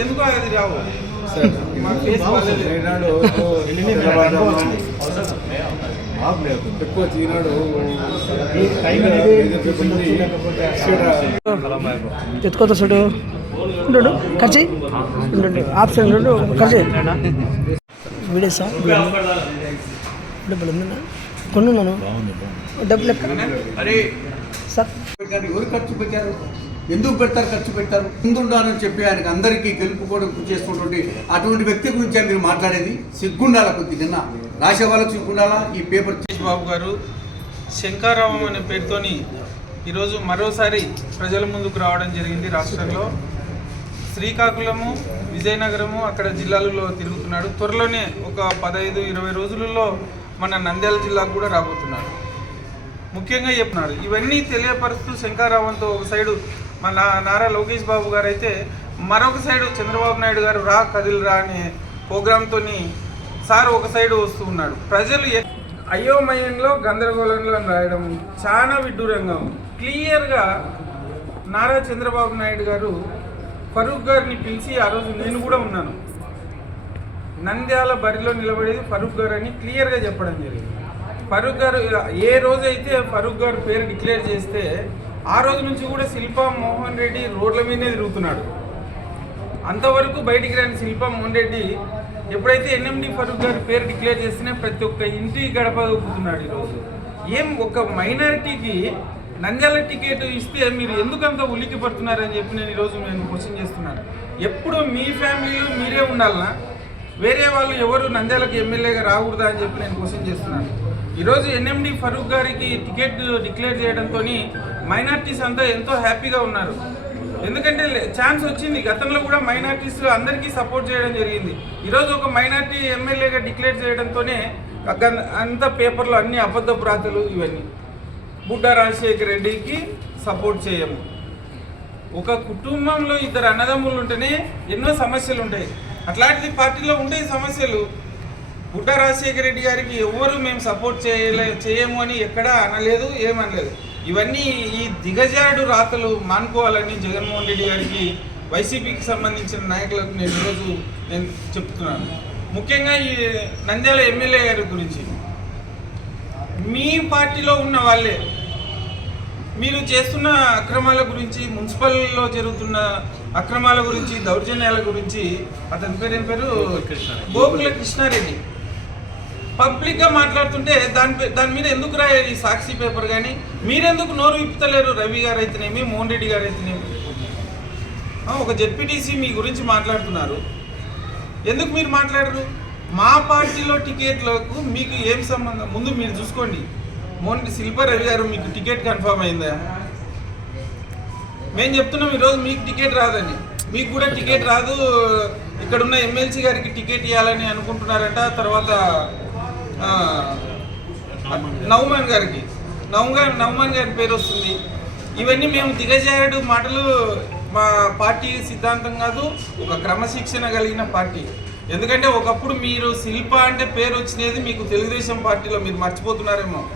ఎందుకు అది రావు. ఎక్కువ ఎత్తుకోత చూడు. ఉండు ఖర్చు ఉండు ఆప్షన్ ఉండు ఖర్చు వీడియో సార్ డబ్బులు ఉందన్నా డబ్బులు ఎక్కడ? సార్. ఖర్చు పెట్టారు? ఎందుకు పెడతారు ఖర్చు పెట్టారు ముందుండాలని చెప్పి ఆయనకు అందరికీ గెలుపుకోవడం చేస్తున్నటువంటి అటువంటి వ్యక్తి గురించి మీరు మాట్లాడేది? సిగ్గుండాల కొద్ది నిన్న? రాసే వాళ్ళకి సిగ్గుండాలా? ఈ పేపర్ బాబు గారు శంకారావం అనే పేరుతోని ఈరోజు మరోసారి ప్రజల ముందుకు రావడం జరిగింది రాష్ట్రంలో. శ్రీకాకుళము విజయనగరము అక్కడ జిల్లాలలో తిరుగుతున్నాడు. త్వరలోనే ఒక పదహైదు ఇరవై రోజులలో మన నంద్యాల జిల్లాకు కూడా రాబోతున్నాడు ముఖ్యంగా చెప్తున్నాడు ఇవన్నీ తెలియపరుస్తూ శంకారావంతో ఒక సైడు మన నారా లోకేష్ బాబు గారు అయితే మరొక సైడు చంద్రబాబు నాయుడు గారు రా కదిలిరా అనే ప్రోగ్రామ్తోని సార్ ఒక సైడు వస్తూ ఉన్నాడు. ప్రజలు అయోమయంలో గందరగోళంలో రాయడం చాలా విడ్డూరంగా ఉంది. క్లియర్గా నారా చంద్రబాబు నాయుడు గారు ఫరూక్ గారిని పిలిచి ఆ రోజు నేను కూడా ఉన్నాను. నంద్యాల బరిలో నిలబడేది ఫరూక్ గారు అని క్లియర్గా చెప్పడం జరిగింది. ఫరూక్ గారు ఏ రోజైతే ఫరూక్ గారు పేరు డిక్లేర్ చేస్తే ఆ రోజు నుంచి కూడా శిల్ప మోహన్ రెడ్డి రోడ్ల మీదనే తిరుగుతున్నాడు. అంతవరకు బయటికి రాని శిల్ప మోహన్ రెడ్డి ఎప్పుడైతే ఎన్ఎండి ఫరూక్ గారి పేరు డిక్లేర్ చేస్తేనే ప్రతి ఒక్క ఇంటి గడప దొక్కుతున్నాడు ఈరోజు ఏం ఒక మైనారిటీకి నంద్యాల టికెట్ ఇస్తే మీరు ఎందుకంత ఉలికి పడుతున్నారని చెప్పి నేను ఈరోజు నేను క్వశ్చన్ చేస్తున్నాను. ఎప్పుడు మీ ఫ్యామిలీలో మీరే ఉండాలనా? వేరే వాళ్ళు ఎవరు నంద్యాలకు ఎమ్మెల్యేగా రాకూడదా అని చెప్పి నేను క్వశ్చన్ చేస్తున్నాను. ఈరోజు ఎన్ఎండి ఫరూక్ గారికి టికెట్ డిక్లేర్ చేయడంతో మైనార్టీస్ అంతా ఎంతో హ్యాపీగా ఉన్నారు. ఎందుకంటే ఛాన్స్ వచ్చింది. గతంలో కూడా మైనార్టీస్ అందరికీ సపోర్ట్ చేయడం జరిగింది. ఈరోజు ఒక మైనార్టీ ఎమ్మెల్యేగా డిక్లేర్ చేయడంతోనే అంత పేపర్లో అన్ని అబద్ధ ప్రాతలు ఇవన్నీ. బుడ్డ రాజశేఖర రెడ్డికి సపోర్ట్ చేయము. ఒక కుటుంబంలో ఇద్దరు అన్నదమ్ములు ఉంటేనే ఎన్నో సమస్యలు ఉంటాయి. అట్లాంటిది పార్టీలో ఉండే సమస్యలు. బుడ్డ రాజశేఖర రెడ్డి గారికి ఎవరు మేము సపోర్ట్ చేయలే చేయము అని ఎక్కడా అనలేదు ఏమనలేదు. ఇవన్నీ ఈ దిగజాడు రాతలు మానుకోవాలని జగన్మోహన్ రెడ్డి గారికి వైసీపీకి సంబంధించిన నాయకులకు నేను ఈరోజు నేను చెప్తున్నాను. ముఖ్యంగా ఈ నంద్యాల ఎమ్మెల్యే గారి గురించి. మీ పార్టీలో ఉన్న వాళ్ళే మీరు చేస్తున్న అక్రమాల గురించి మున్సిపల్లో జరుగుతున్న అక్రమాల గురించి దౌర్జన్యాల గురించి అతని పేరు ఏం పేరు? గోకుల కృష్ణారెడ్డి పబ్లిక్గా మాట్లాడుతుంటే దాని దాని మీద ఎందుకు రాయాలి ఈ సాక్షి పేపర్ కానీ మీరెందుకు నోరు విప్పుతలేరు రవి గారు అయితేనేమి మోహన్ రెడ్డి గారు అయితేనేమి ఒక జెడ్పీటీసీ మీ గురించి మాట్లాడుతున్నారు. ఎందుకు మీరు మాట్లాడరు? మా పార్టీలో టికెట్లకు మీకు ఏం సంబంధం? ముందు మీరు చూసుకోండి. మోహన్ శిల్ప రవి గారు మీకు టికెట్ కన్ఫర్మ్ అయిందా? మేము చెప్తున్నాం ఈరోజు మీకు టికెట్ రాదని. మీకు కూడా టికెట్ రాదు. ఇక్కడ ఉన్న ఎమ్మెల్సీ గారికి టికెట్ ఇవ్వాలని అనుకుంటున్నారట. తర్వాత ఆ, గారికి. నవమాన్ నవమాన్ గారి పేరు వస్తుంది. ఇవన్నీ మేము దిగజారుడు మాటలు మా పార్టీ సిద్ధాంతం కాదు ఒక క్రమశిక్షణ కలిగిన పార్టీ. ఎందుకంటే ఒకప్పుడు మీరు శిల్ప అంటే పేరు వచ్చినది మీకు తెలుగుదేశం పార్టీలో మీరు మర్చిపోతున్నారేమో.